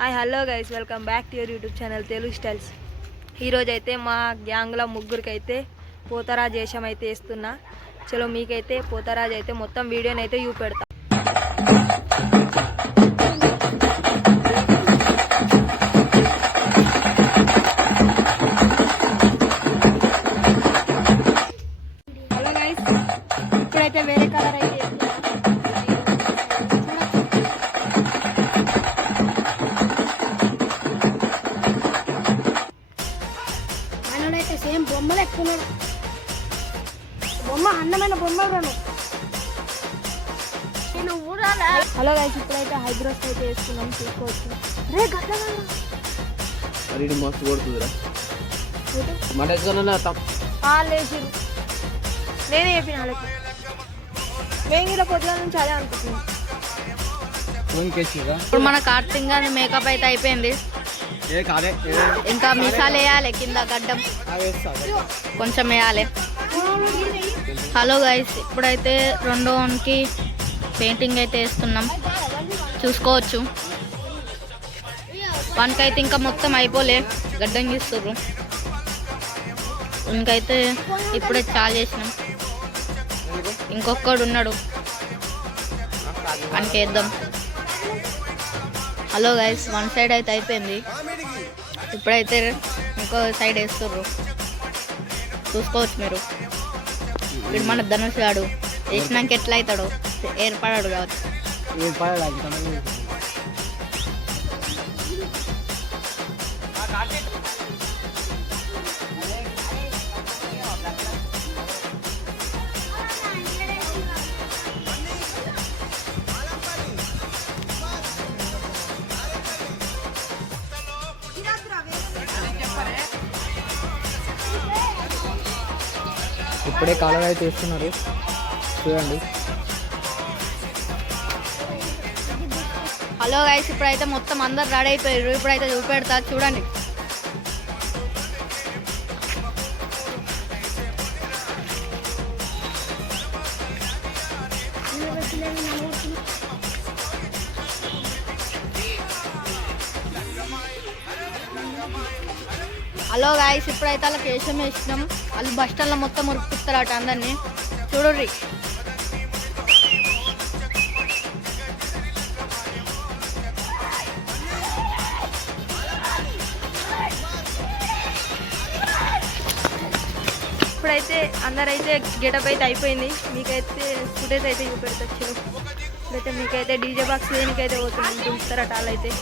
Hi hello guys, welcome back to your YouTube channel Telugu styles. ఈరోజైతే మా గ్యాంగ్లో ముగ్గురికైతే పోతరాజు వేషం అయితే వేస్తున్నా. చలో మీకైతే పోతరాజు అయితే మొత్తం వీడియోని అయితే చూపెడతా. హలో గైస్, ఇప్పుడైతే వేరే కలర్ అయితే సేమ్ బొమ్మలు ఎక్కున్నాడు. బొమ్మ అందమైన బొమ్మలు. హలో గైస్, ఇప్పుడైతే హైబ్రోస్ అయితే వేస్తున్నాం, చూసుకోవచ్చు. మస్తు కొడుతుందిరా లేచిరు, నేనే చెప్పిన వాళ్ళకి. మేము ఇలా పొద్దున నుంచి అదే అనుకుంటున్నాం. ఇప్పుడు మన కార్తీక్ గారి మేకప్ అయితే అయిపోయింది. ఇంకా మిసాలు వేయాలి, కింద గడ్డం కొంచెం వేయాలి. హలో గైస్, ఇప్పుడైతే రెండో వన్కి పెయింటింగ్ అయితే వేస్తున్నాం, చూసుకోవచ్చు. వన్కి అయితే ఇంకా మొత్తం అయిపోలే, గడ్డం గీస్తుర్రు. ఇంకైతే ఇప్పుడే చాలు చేసినాం, ఇంకొకడు ఉన్నాడు, వన్కి వేద్దాం. హలో గైస్, వన్ సైడ్ అయితే అయిపోయింది, ఇప్పుడైతే ఇంకో సైడ్ వేస్తుర్రు, చూసుకోవచ్చు మీరు. వీడు మన ధనుష్ గాడు వేసినాక ఎట్లా అవుతాడో ఏర్పడాడు కావచ్చు. ఇప్పుడే కాలర్ అయితే ఇస్తున్నారు, చూడండి. హలో గైస్, ఇప్పుడైతే మొత్తం అందరు రెడీ అయిపోయారు, ఇప్పుడైతే చూపెడతా చూడండి. హలో గాయస్, ఇప్పుడైతే వాళ్ళకి వేషం వేసినాం. వాళ్ళు బస్ స్టాండ్లో మొత్తం ఉరిపిస్తారట అందరినీ, చూడండి. ఇప్పుడైతే అందరైతే గెటప్ అయితే అయిపోయింది. మీకైతే ఫుటేజ్ అయితే చూపెడతారు. ఇప్పుడైతే మీకైతే డీజే బాక్స్ దేనికైతే పోతున్నాం, చూస్తారట వాళ్ళైతే.